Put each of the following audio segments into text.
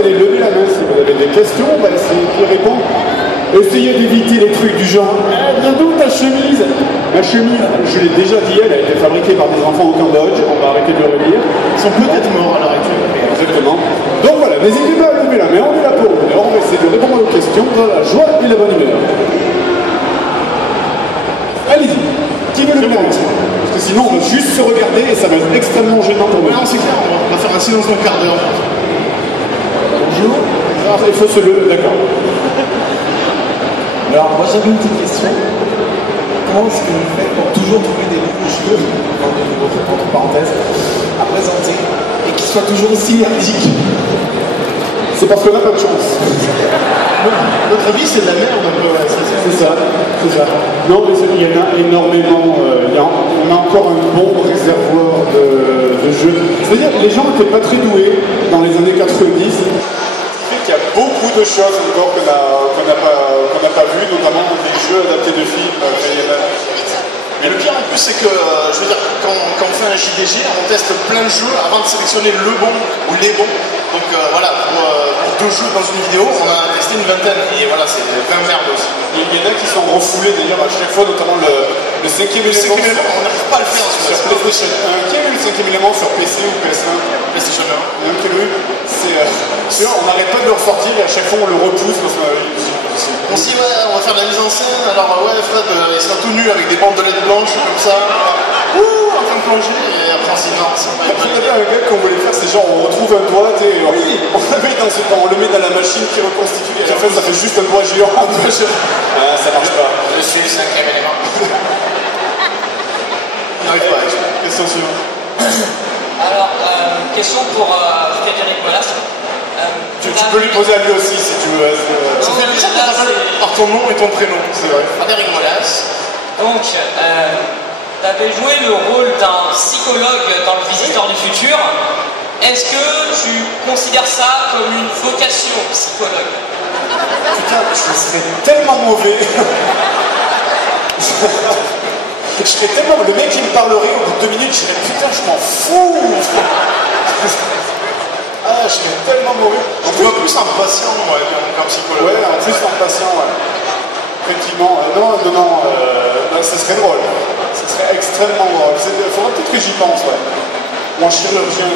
allez lever la main si vous avez des questions, on va essayer d'y répondre. Essayez d'éviter les trucs du genre « viens d'où ta chemise ?» Ma chemise, je l'ai déjà dit, elle a été fabriquée par des enfants au Cambodge, on va arrêter de le redire. Ils sont peut-être morts à l'heure actuelle. Exactement. Donc voilà, n'hésitez pas à lever la main, on est là pour vous. Alors on va essayer de répondre aux questions dans la joie et la bonne humeur. Allez-y, qui veut le prendre? Parce que sinon on va juste se regarder et ça va être extrêmement gênant pour nous. Non, c'est clair, on va faire un silence d'un quart d'heure. Bonjour. Alors, il faut se lever, d'accord. Alors, moi j'avais une petite question. Comment est-ce que vous faites pour toujours trouver des nouveaux jeux, entre parenthèses, à présenter et qui soient toujours aussi merdiques? C'est parce qu'on n'a pas de chance. Notre vie, c'est de la merde, un peu. C'est ça, c'est ça. Non, mais il y en a énormément. On a encore un bon réservoir de jeux. C'est-à-dire que les gens n'étaient pas très doués dans les années 90. Il y a beaucoup de choses encore qu'on n'a pas vues, notamment des jeux adaptés de films. Mais le pire en plus, c'est que, je veux dire, quand on fait un JDG, on teste plein de jeux avant de sélectionner le bon ou les bons. Donc voilà, pour 2 jeux dans une vidéo, on a testé une vingtaine. Et voilà, c'est plein de merde aussi. Il y en a qui sont refoulés d'ailleurs à chaque fois, notamment le cinquième élément. On n'arrive pas à le faire sur PlayStation 1. Qui a vu le cinquième élément sur PC ou PS1? PlayStation 1. Qui a vu? On n'arrête pas de le ressortir et à chaque fois on le repousse parce que on se dit ouais, on va faire de la mise en scène, alors ouais Fred il sera tout nu avec des bandelettes blanches comme ça, en train de plonger, et après on se dit non, c'est pas une bonne idée. Il y avait un gars qu'on voulait faire, c'est genre on retrouve un doigt, on le met dans la machine qui reconstitue et en fait ça fait juste un doigt géant. Ah, ça marche pas. Je suis le cinquième élément. Il n'arrive pas. Question suivante. Alors, question pour Frédéric Molas. Tu peux lui poser à lui aussi si tu veux. Ça fait plaisir de t'appeler par ton nom et ton prénom, c'est vrai. Frédéric Molas. Donc, tu avais joué le rôle d'un psychologue dans Le Visiteur du Futur. Est-ce que tu considères ça comme une vocation psychologue? Putain, je serais tellement mauvais. Je serais tellement... Le mec, il me parlerait au bout de 2 minutes, je dirais putain, je m'en fous. Ah, je serais tellement mauvais. Je vois plus un patient qu'un psychologue. Ouais, en plus un patient, ouais. Effectivement, non, ça serait drôle. Ça serait extrêmement drôle. Il faudrait peut-être que j'y pense, ouais. Ou un chirurgien,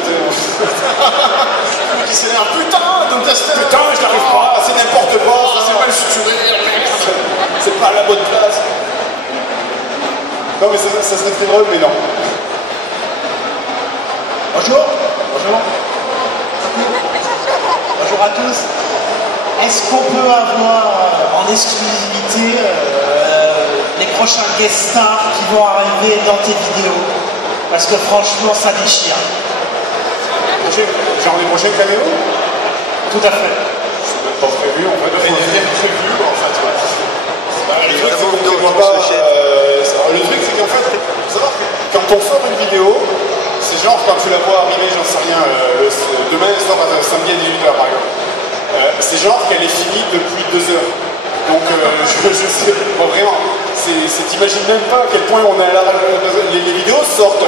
qui s'énerve, putain, de me tester. Putain, je n'arrive pas, c'est n'importe quoi. C'est pas le suturé, c'est pas à la bonne place. Non, mais ça serait très drôle, mais non. Bonjour. Bonjour. Bonjour à tous. Est-ce qu'on peut avoir en exclusivité les prochains guest stars qui vont arriver dans tes vidéos? Parce que franchement, ça déchire. Genre les prochains caméos? Tout à fait. C'est même pas prévu, en fait. Mais il est prévu, en fait, ouais. Le truc, c'est qu'on ne voit pas. Le truc, c'est qu'en fait, faut savoir que quand on sort une vidéo, c'est genre quand tu la vois arriver, j'en sais rien, demain elle sort samedi à 18h par exemple. C'est genre qu'elle est finie depuis 2 heures. Donc je sais pas vraiment. T'imagines même pas à quel point on est à l'heure. Les vidéos sortent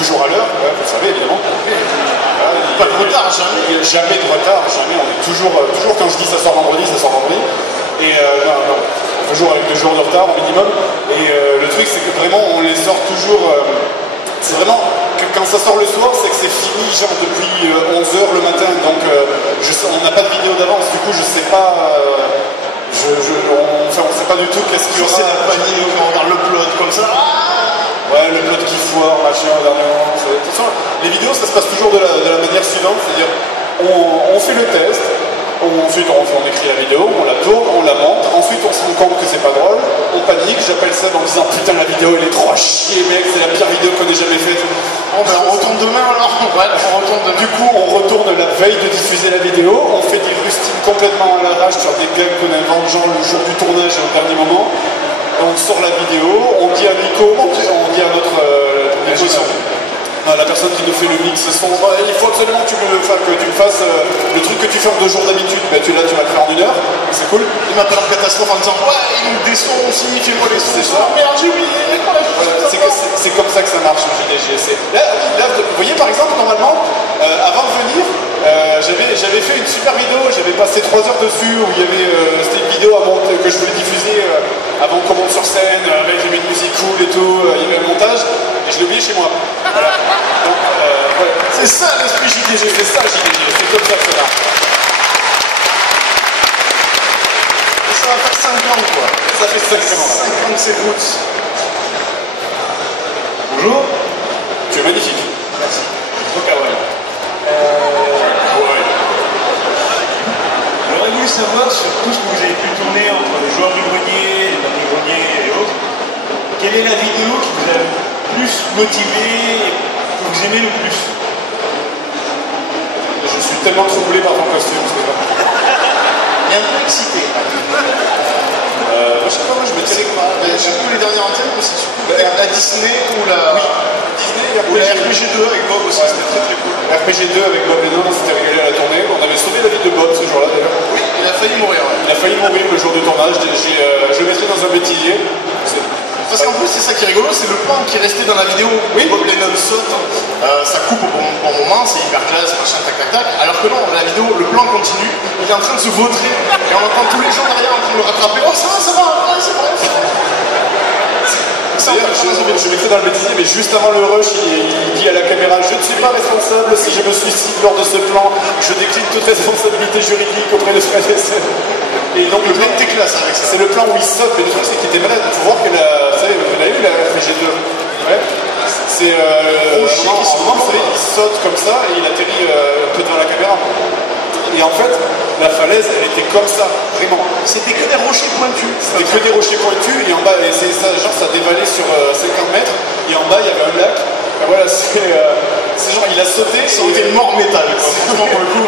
toujours à l'heure, ouais, vous le savez évidemment. Pas de retard, jamais. Il n'y a jamais de retard, jamais. On est toujours quand je dis ça sort vendredi, ça sort vendredi. Et non, toujours avec 2 jours de retard au minimum. Et le truc, c'est que vraiment, on les sort toujours. C'est vraiment, quand ça sort le soir, c'est que c'est fini, genre depuis 11h le matin. Donc, on n'a pas de vidéo d'avance. Du coup, je sais pas. On sait pas du tout qu'est-ce qu'il y aura. C'est la panique quand on regarde le plot comme ça. Ouais, le plot qui foire, machin, dernièrement. De toute façon, les vidéos, ça se passe toujours de la manière suivante. C'est-à-dire, on fait le test. Ensuite, on écrit la vidéo, on la tourne, on la monte. Ensuite, on se rend compte que c'est pas drôle. On panique, j'appelle ça en disant putain, la vidéo elle est trop à chier, mec, c'est la pire vidéo qu'on ait jamais faite. On retourne demain alors. Ouais, on retourne demain. Du coup, on retourne la veille de diffuser la vidéo. On fait des rustines complètement à l'arrache sur des gags qu'on invente, genre le jour du tournage au dernier moment. On sort la vidéo, on dit à Nico, on dit à notre la personne qui nous fait le mix son, il faut absolument que tu me fasses le truc que tu fais en 2 jours d'habitude, bah, tu vas le faire en 1 heure, c'est cool. Il m'appelle en catastrophe en disant ouais, il manque des sons aussi, fais-moi les sons. C'est ça. Oh merde, j'ai oublié. C'est comme ça que ça marche au JDG. Là, vous voyez par exemple, normalement, avant de venir, j'avais fait une super vidéo, j'avais passé 3 heures dessus où il y avait, c'était une vidéo que je voulais diffuser avant qu'on monte sur scène, avec une musique cool et tout, il y avait un montage, et je l'ai oublié chez moi. Voilà. Donc, voilà. C'est ça l'esprit JDG. C'est ça JDG, c'est comme ça que ça marche. Et ça va faire 5 ans quoi. Ça fait 5 ans. 5 ans que c'est route. Bonjour. Tu es magnifique. Merci. Trop kawaii. J'aurais voulu savoir sur tout ce que vous avez pu tourner entre les joueurs du grenier, les dames du grenier et autres, quelle est la vidéo qui vous a le plus motivé, que vous aimez le plus? Je suis tellement troublé par ton costume, c'est pas. Il est un peu excité. Moi je sais pas, moi je me dirais que J'ai vu les dernières antennes, mais c'est surtout la Disney ou la. oui, Disney Ou la RPG 2 avec Bob aussi, c'était très très cool. RPG 2 avec Bob Lennon, on s'était régalé à la tournée. On avait sauvé la vie de Bob ce jour-là d'ailleurs. Oui, il a failli mourir. Ouais. Il a failli mourir le jour du tournage. Je le mettrai dans un bêtisier. Parce qu'en plus, c'est ça qui est rigolo, c'est le plan qui est resté dans la vidéo. Oui. Bob Lennon saute, ça coupe au bon moment, c'est hyper classe, machin, tac tac tac. Alors que non, la vidéo, le plan continue, il est en train de se vautrer, et on entend tous les gens derrière en train de le rattraper. Oh, ça va, ouais, c'est vrai, c'est vrai. Je mettrai dans le bêtisier, mais juste avant le rush, il dit à la caméra: je ne suis pas responsable si je me suicide lors de ce plan, je décline toute responsabilité juridique auprès de ce scène. Et donc le plan était classe avec ça. C'est le plan où il saute, mais le truc c'est qu'il était malade. Il faut voir que vous l'avez vu la RPG2. Ouais. C'est il saute comme ça et il atterrit un peu devant la caméra. Et en fait, la falaise, elle était comme ça, vraiment. C'était que des rochers pointus. C'était que des rochers pointus, et en bas, et c'est ça, genre ça dévalait sur 50 mètres, et en bas, il y avait un lac. Et voilà, c'est genre, il a sauté. Ça aurait été une mort métal, franchement, pour le coup.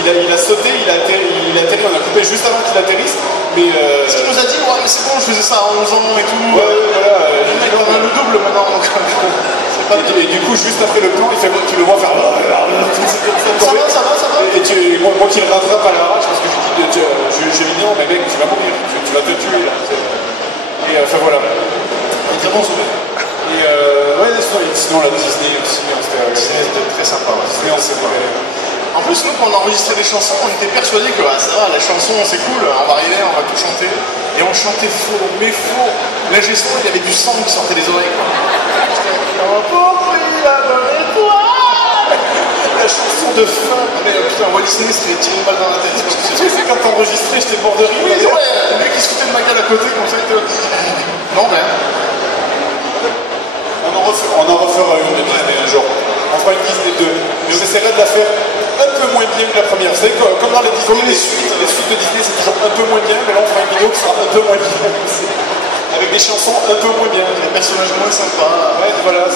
Il a sauté, il a atterri, on a coupé juste avant qu'il atterrisse, mais... Ce qu'il nous a dit, ouais, mais c'est bon, je faisais ça à 11 ans et tout. Ouais, voilà. Le mec, on a le double maintenant, donc... Et du coup, juste après le plan, tu le vois faire... Ça va. Et moi qui le rattrape à l'arrache, parce que j'ai dit non, mais mec, tu vas mourir, tu vas te tuer là. Et enfin voilà. Il est très bon ce mec. Et ouais, sinon la Disney aussi, C'était très sympa. Disney, on s'est régalé. En plus, nous, quand on enregistrait les chansons, on était persuadés que ça va, la chanson, c'est cool, on va arriver, on va tout chanter. Et on chantait faux, mais faux. L'ingé son, il y avait du sang qui sortait des oreilles. La chanson de fin. Mais putain, Walt Disney serait tiré une balle dans la tête. C'est quand t'enregistrais, j'étais mort de rire. Oui, ouais, le mec qui se foutait de ma gueule à côté, comme ça, il était... Non, ben. On en refera une de Disney un jour. On fera une Disney 2. Mais j'essaierai de la faire un peu moins bien que la première. Vous savez, comme dans les Disney, les suites de Disney, c'est toujours un peu moins bien, mais là on fera une vidéo qui sera un peu moins bien. Avec des chansons un peu moins bien. Des personnages moins sympas. Ouais, voilà.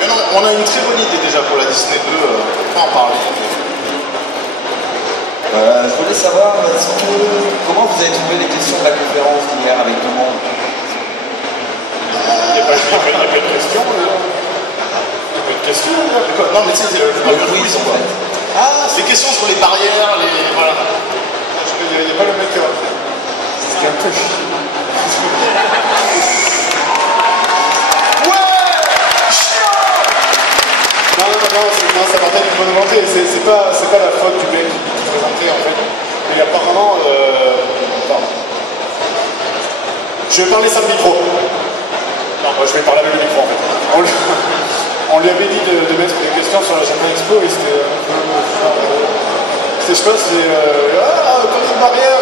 Mais non, on a une très bonne idée déjà pour la Disney 2, on va en parler. Je voulais savoir comment vous avez trouvé les questions de la conférence d'hier avec tout le monde. Il n'y a pas de questions. Question Non, mais tu sais, c'est le quiz en fait. Ah, c'est des questions sur les barrières, les. Voilà. Il n'y a pas le mec là. C'est un peu chiant. Ouais, chiant. Non, ça partait d'une bonne volonté. C'est pas la faute du mec qui présentait en fait. Mais apparemment. Pardon. Je vais parler sans le micro. Non, moi je vais parler avec le micro en fait. On lui avait dit de mettre des questions sur la Japan Expo et c'était un peu... je sais pas, c'est... comme une barrière...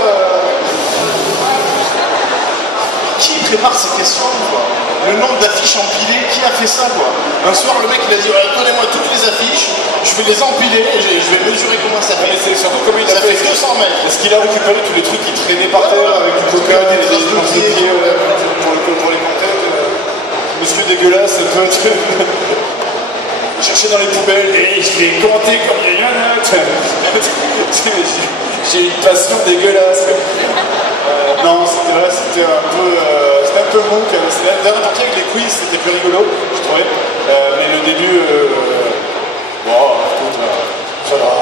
Qui prépare ces questions, quoi? Le nombre d'affiches empilées, qui a fait ça, quoi? Un soir, le mec, il a dit, donnez-moi toutes les affiches, je vais les empiler et je vais mesurer comment ça fait. Mais c'est surtout comme il a fait 200 mètres. Est-ce qu'il a récupéré tous les trucs qui traînaient par terre avec du coca, des traces de pied pour les contacts? Monsieur dégueulasse, toi, chercher dans les poubelles et je vais compter comme il y a un autre. J'ai une passion dégueulasse. Non, c'était un peu mou. La dernière partie avec les quiz, c'était plus rigolo, je trouvais. Mais le début, ça va.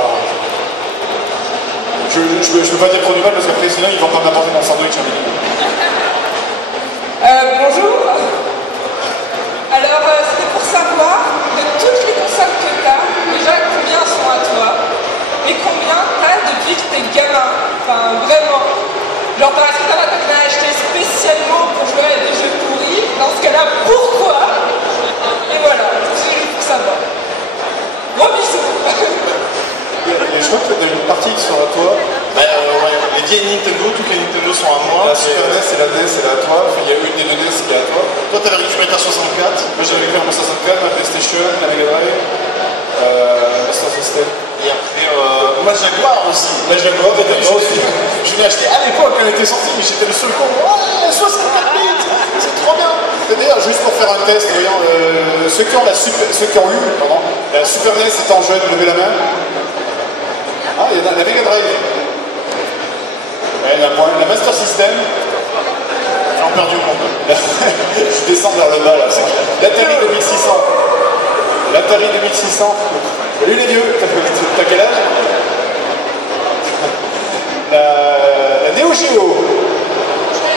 peux pas dire trop du mal parce qu'après sinon ils vont pas m'apporter mon sandwich. Bonjour. Alors, c'était pour savoir, de toutes les consoles que tu as, déjà combien sont à toi et combien tu as depuis que tu es gamin. Enfin, vraiment. Genre, est-ce que tu en as acheté spécialement pour jouer à des jeux pourris? Dans ce cas-là, pourquoi? Et voilà, c'est juste pour savoir. Gros bisous. Et je crois que tu as une partie qui sera à toi. Ouais, les vieilles Nintendo, toutes les Nintendo sont à moi. La Super NES et la NES elle est à toi. Il y a une des deux NES qui est à toi. Toi, t'avais récupéré ta 64. Moi j'avais récupéré mon 64, ma PlayStation, la Mega Drive, Master System. Et après, moi Jaguar aussi. La Jaguar et toi aussi. Je l'ai acheté à l'époque quand elle était sortie, mais j'étais le seul con. Oh, 64 bits, c'est trop bien. Et d'ailleurs, juste pour faire un test, voyons, ceux qui ont la Super NES étant jeunes, levez la main. Ah, il y en a la Mega Drive. Il y en a moins. La Master System. J'ai perdu au monde. Je descends vers le bas là. L'Atari 2600. L'Atari 2600. Salut les vieux. T'as quel âge? La Neo Geo.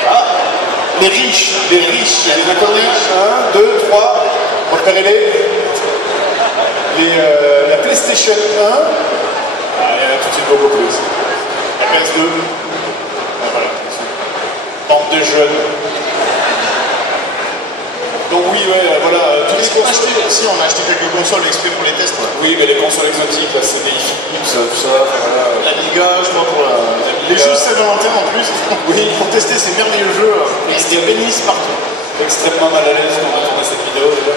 Ah, Les riches. les riches. Il y a des inconnus. 1, 2, 3. Repérez-les. La PlayStation 1. Ah, il y en a tout de suite beaucoup plus. La PS2. Ah, voilà. Bande de jeunes. Donc oui, ouais, voilà, tous les consoles. Si, on a acheté quelques consoles exprès pour les tests. Ouais. Oui, mais les consoles exotiques, la CDI Philips, tout ça, voilà. La Liga, je crois, pour les jeux Saint-Valentin en plus. Oui. Pour tester ces merveilleux jeux. Et c'était bénisse partout. Extrêmement mal à l'aise quand on a tourné cette vidéo déjà.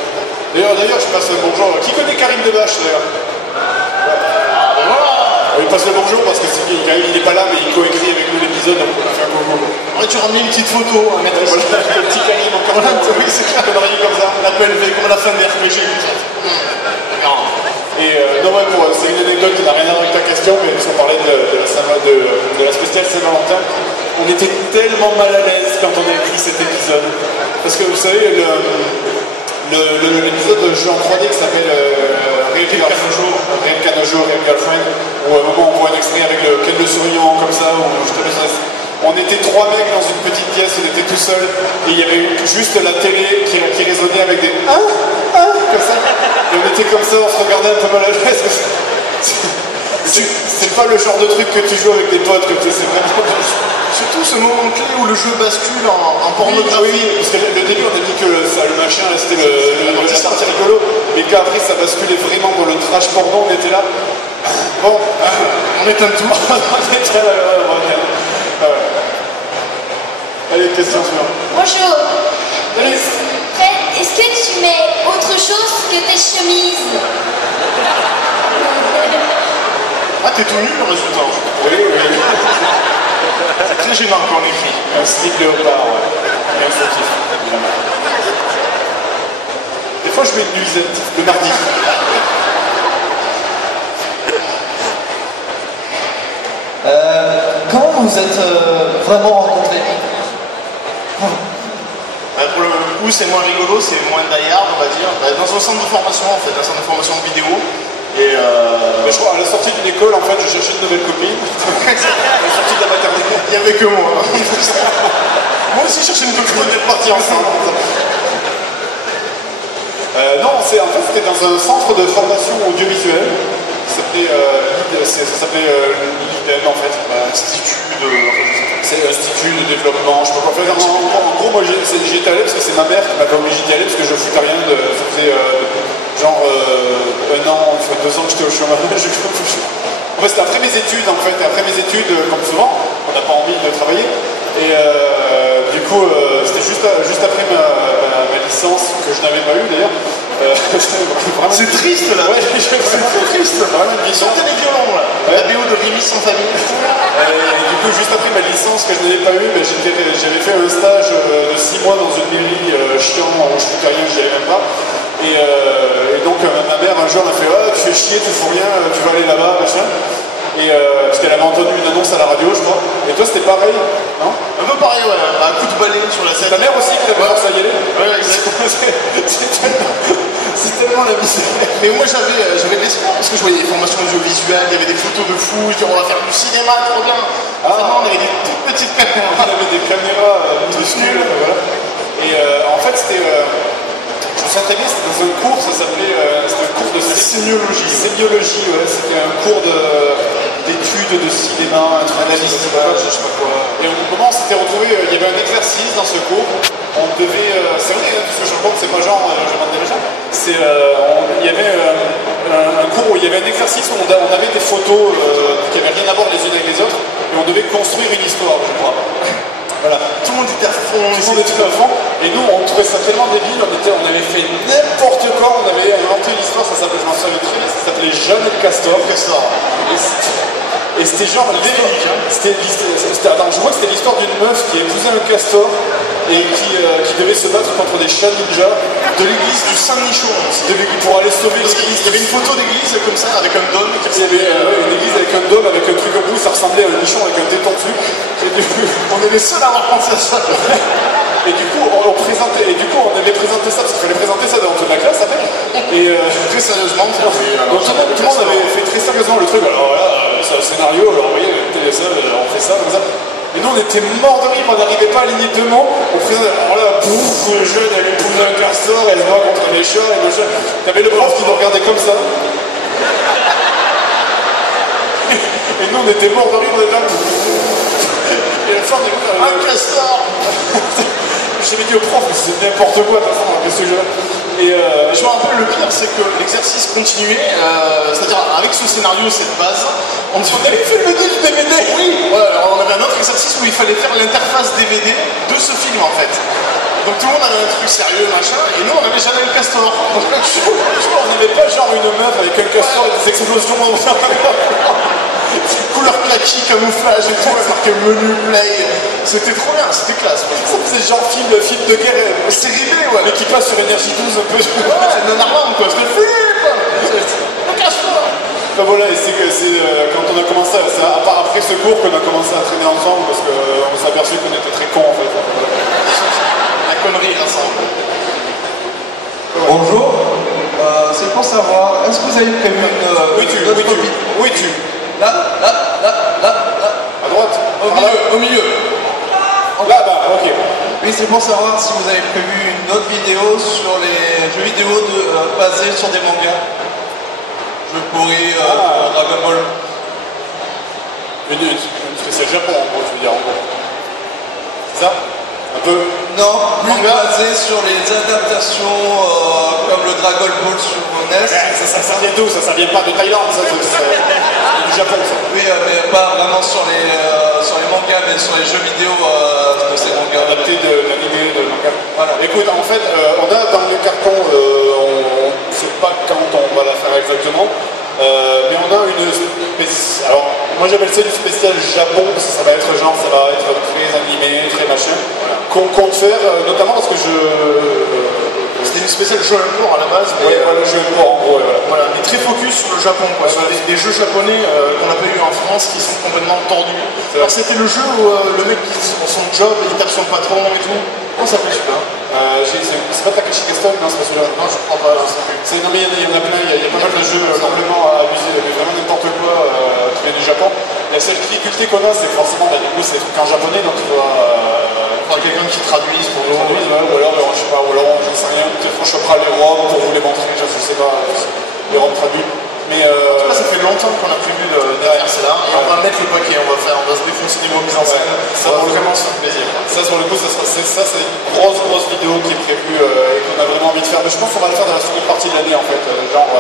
D'ailleurs, je passe le bonjour. Qui connaît Karim Debache d'ailleurs? Il passe le bonjour parce que Karim il n'est pas là, mais il coécrit avec nous l'épisode, donc on a fait un coucou. Ouais, tu ramenais une petite photo à mettre ici. Le petit Karim encore là, oui, c'est une connerie comme ça. La PLV, comme la fin de RPG. Et non, ouais, c'est une anecdote qui n'a rien à voir avec ta question, mais parce qu'on parlait de la spéciale Saint-Valentin, on était tellement mal à l'aise quand on a écrit cet épisode. Parce que vous savez, l'épisode de jeu en 3D qui s'appelle Real Kanojo, Real Girlfriend, où à un moment on voit un extrait avec Ken le souriant comme ça, où je te laisse. On était 3 mecs dans une petite pièce, on était tout seuls, et il y avait juste la télé qui résonnait avec des comme ça. Et on était comme ça, on se regardait un peu mal à l'aise. C'est pas le genre de truc que tu joues avec des potes, comme ça, c'est vraiment. Surtout ce moment clé où le jeu bascule en pornographie. Oui, parce que le début on a dit que le machin c'était le dessert, c'est rigolo, mais qu'après ça basculait vraiment dans le trash porno, on était là. Bon, On éteint tout. on était là, ouais. Allez, question suivante. Bonjour. Est-ce que tu mets autre chose que tes chemises? Ah, t'es tout nu le résultat. Oui. C'est très gênant quand on écrit. Un slip léopard, ouais. Et un sautif, évidemment. Des fois je mets une nuisette, le mardi. Comment vous êtes vraiment rencontrés? Pour le coup, c'est moins rigolo, c'est moins die-hard, on va dire. Dans un centre de formation, en fait, un centre de formation vidéo. Et Mais je crois, à la sortie d'une école, en fait, je cherchais une nouvelle copine. À la sortie de la maternité. il n'y avait que moi. Moi aussi, je cherchais une copine, on est partis ensemble. Non, en fait, c'était dans un centre de formation audiovisuelle. Ça s'appelait l'IDEM, en fait. C'est Institut de développement, je sais pas quoi faire. En gros, moi, j'y étais allé parce que c'est ma mère qui m'avait obligé d'y aller parce que je foutais rien. Ça faisait genre 1 an, 2 ans que j'étais au chômage. En fait, c'était après mes études, en fait. Et après mes études, comme souvent, on n'a pas envie de travailler. Et du coup, c'était juste après ma licence, que je n'avais pas eu d'ailleurs. C'est triste là. Ouais, c'est trop triste. Vraiment une licence. Sortez les violons là. Ouais. La BO de Rémi sans famille. Du coup, juste après ma licence que je n'avais pas eu, j'avais fait un stage de 6 mois dans une mairie chiant où je foutais rien, j'y allais même pas. Et donc ma mère un jour m'a fait tu fais chier, tu fous rien, tu vas aller là-bas, machin. Parce qu'elle avait entendu une annonce à la radio, je crois. Et toi, c'était pareil, non? Un peu pareil, ouais. Un coup de balai sur la scène. Ta mère aussi qui t'avait forcé à y aller? Ouais, exactement. C'est tellement la vie. Mais moi j'avais de l'espoir parce que je voyais des formations audiovisuelles, il y avait des photos de fous, je disais on va faire du cinéma, trop bien. Non, on avait des toutes petites caméras. On avait des caméras minuscules, voilà. Et en fait, c'était. Je me souviens très bien, c'était dans un cours, ça s'appelait. C'était un cours de sémiologie. Sémiologie, ouais, c'était un cours d'études de cinéma, d'analyse d'image, je sais pas quoi. Et au moment où on s'était retrouvés, il y avait un exercice dans ce cours. On devait. C'est vrai, hein, tout ce que je raconte, c'est pas genre, je m'en déjà. Il y avait un cours où il y avait un exercice où on avait des photos qui n'avaient rien à voir les unes avec les autres, et on devait construire une histoire, je crois. Voilà. Tout le monde était à fond. Tout le monde était à fond. Et nous, on trouvait ça tellement débile. On avait fait n'importe quoi. On avait inventé l'histoire. Ça s'appelait, je m'en souviens très bien. Ça s'appelait Jeanne Castor. Et c'était genre véridique. Hein. Attends, je crois que c'était l'histoire d'une meuf qui épousait un castor et qui devait se battre contre des chats ninja de l'église du Saint-Nichon. Pour aller sauver l'église. Il y avait une photo d'église comme ça avec un dôme. Il y avait une église avec un dôme, avec un truc au bout. Ça ressemblait à un nichon avec un détenu. On est les seuls à avoir pensé à ça. Et du coup, on avait présenté ça, parce qu'il fallait présenter ça devant toute la classe après. Et très sérieusement, tout le monde avait fait très sérieusement le truc. Alors voilà, c'est un scénario, alors vous voyez, on fait ça, comme ça. Mais nous, on était morts de rire, on n'arrivait pas à aligner deux mots. On présentait, alors là, bouf, jeune, elle épouse un castor, elle se bat contre les chats, et le chat. T'avais le prof qui nous regardait comme ça. Et nous, on était morts de rire, on était là. Et la fin, on écoute un castor. J'avais dit au prof, mais c'est n'importe quoi, de toute façon, avec ce jeu-là. Et je me rappelle, le pire, c'est que l'exercice continuait, c'est-à-dire avec ce scénario, cette base, on avait fait le menu du DVD. Oui, voilà, alors on avait un autre exercice où il fallait faire l'interface DVD de ce film, en fait. Donc tout le monde avait un truc sérieux, machin, et nous, on avait jamais le castor. Donc on n'avait pas genre une meuf avec un castor et des explosions dans le couleur kaki, camouflage et tout, marqué menu, play. C'était trop bien, c'était classe. Ça faisait genre film de guerre, série B, ouais. Mais qui passe sur Énergie 12 un peu. Ouais, Nanarland, quoi. C'était Philippe. Le castor. Enfin voilà, et c'est quand on a commencé, c'est après ce cours qu'on a commencé à traîner ensemble parce qu'on s'est aperçu qu'on était très cons en fait. Voilà. La connerie ensemble. Bonjour, c'est pour savoir, est-ce que vous avez prévu une Oui, tu. Là. À droite. Au milieu. Là-bas, ok. Oui, c'est pour savoir si vous avez prévu une autre vidéo sur les jeux vidéo basés sur des mangas. Jeux pourris, Dragon Ball. Une spéciale Japon en gros, je veux dire en gros. C'est ça? Un peu? Non, plus basé sur les adaptations comme le Dragon Ball sur NES. Ça vient d'où? Ça vient pas de Thaïlande, ça c'est du Japon ça. Oui, mais pas vraiment sur les mangas, mais sur les jeux vidéo de ces mangas. Adaptés de l'anime, de manga. Voilà. Écoute, en fait, on a dans le carton, on ne sait pas quand on va la faire exactement, mais on a une spéciale. Alors, moi j'appelle ça une spéciale Japon, parce que ça va être très animé, très machin. Voilà. Qu'on compte faire, notamment parce que c'était une spéciale jeu import à la base. Oui, voilà, le jeu import en gros. Voilà, mais très focus sur le Japon, quoi. Sur des jeux japonais qu'on n'a pas eu en France qui sont complètement tordus. Alors c'était le jeu où le mec qui son job, il tape son patron et tout. Comment ça s'appelle celui-là? C'est pas Takashi Castle, non, c'est pas celui-là. Non, je crois pas, je sais plus. Non, mais il y en a plein, il y a pas mal de jeux complètement abusés, mais vraiment n'importe quoi qui vient du Japon. La seule difficulté qu'on a, c'est forcément, du coup, c'est des trucs en japonais, donc il faudra quelqu'un qui traduise pour nous. Ou alors, je sais pas, j'en sais rien, peut-être qu'on chopera les robes pour vous les montrer, je sais pas, les robes traduites. Mais en tout cas, ça fait longtemps qu'on a prévu de faire cela, et on va mettre le paquet, on va se défoncer niveau mise en scène. Ça va vraiment se faire plaisir. Ça, sur le coup, c'est une grosse vidéo qui est prévue et qu'on a vraiment envie de faire. Mais je pense qu'on va le faire dans la seconde partie de l'année, en fait, genre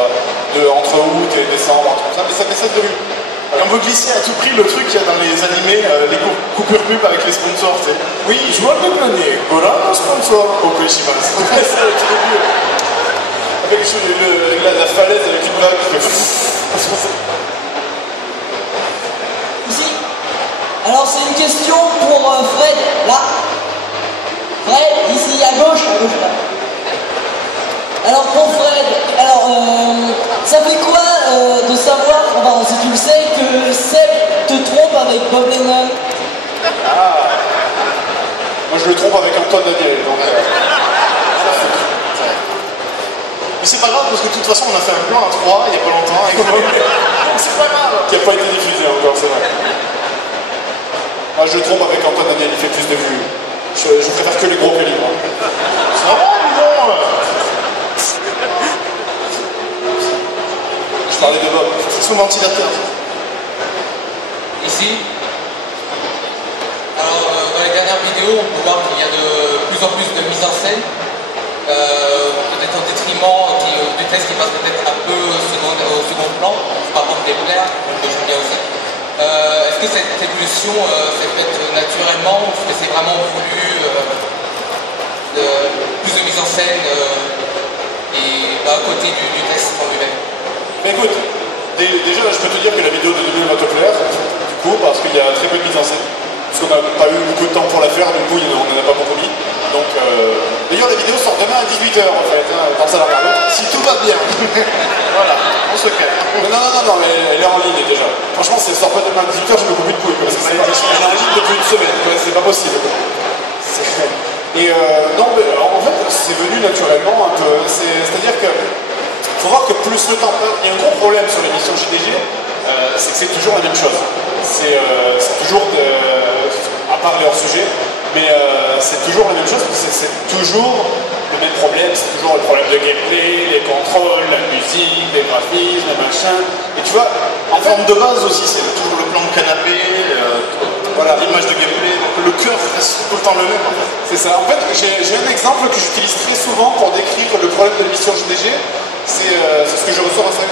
entre août et décembre, un truc comme ça, mais ça de vue. On veut glisser à tout prix le truc qu'il y a dans les animés, les coupures pub avec les sponsors, tu sais. Oui, je vois le plané, voilà un sponsor. Ok, j'y passe. Avec la falaise avec une blague qui fait. Ici. Alors c'est une question pour Fred, là. Fred, ici à gauche là. Alors pour Fred, ça fait quoi de savoir, enfin si tu le sais, que Seb te trompe avec Bob Lennon? Moi je le trompe avec Antoine Daniel, donc... Il c'est pas grave parce que de toute façon on a fait un plan à 3 il y a pas longtemps avec donc c'est pas grave. Qui n'a pas été diffusé encore, c'est vrai. Moi je trompe avec Antoine Daniel, il fait plus de vues. Je préfère que les gros calibres. Ça va, dis donc. Je parlais de Bob. C'est son ventilateur. Ici. Alors, dans les dernières vidéos, on peut voir qu'il y a de plus en plus de mise en scène, peut-être au détriment du texte qui passe peut-être un peu au second plan, par contre des plaires, que j'aime bien aussi. Est-ce que cette évolution s'est faite naturellement ou est-ce que c'est vraiment voulu plus de mise en scène et à côté du texte en lui-même? Mais écoute, déjà je peux te dire que la vidéo de 2000 va te plaire, du coup, parce qu'il y a très peu de mise en scène. Parce qu'on n'a pas eu beaucoup de temps pour la faire, du coup on n'en a pas beaucoup mis. Donc, d'ailleurs la vidéo sort demain à 18h en fait, hein, pense à la regarder. Si tout va bien. Voilà, on se calme. Non, elle est en ligne déjà. Franchement, si elle sort pas demain à 18h, je me coupe une couille. Parce que elle est en ligne depuis une semaine, c'est pas possible. Et non, mais en fait, c'est venu naturellement un peu. C'est-à-dire que faut voir que plus le temps passe, il y a un gros problème sur l'émission JDG, c'est que c'est toujours la même chose. C'est toujours, à part les hors-sujets, mais c'est toujours la même chose, parce que c'est toujours le même problème, c'est toujours le problème de gameplay, les contrôles, la musique, les graphismes, les machins. Et tu vois, en forme de base aussi, c'est toujours le plan de canapé, voilà, l'image de gameplay, donc le cœur reste tout le temps le même en fait. C'est ça. En fait, j'ai un exemple que j'utilise très souvent pour décrire le problème de l'émission JDG. C'est ce que je ressors à ça.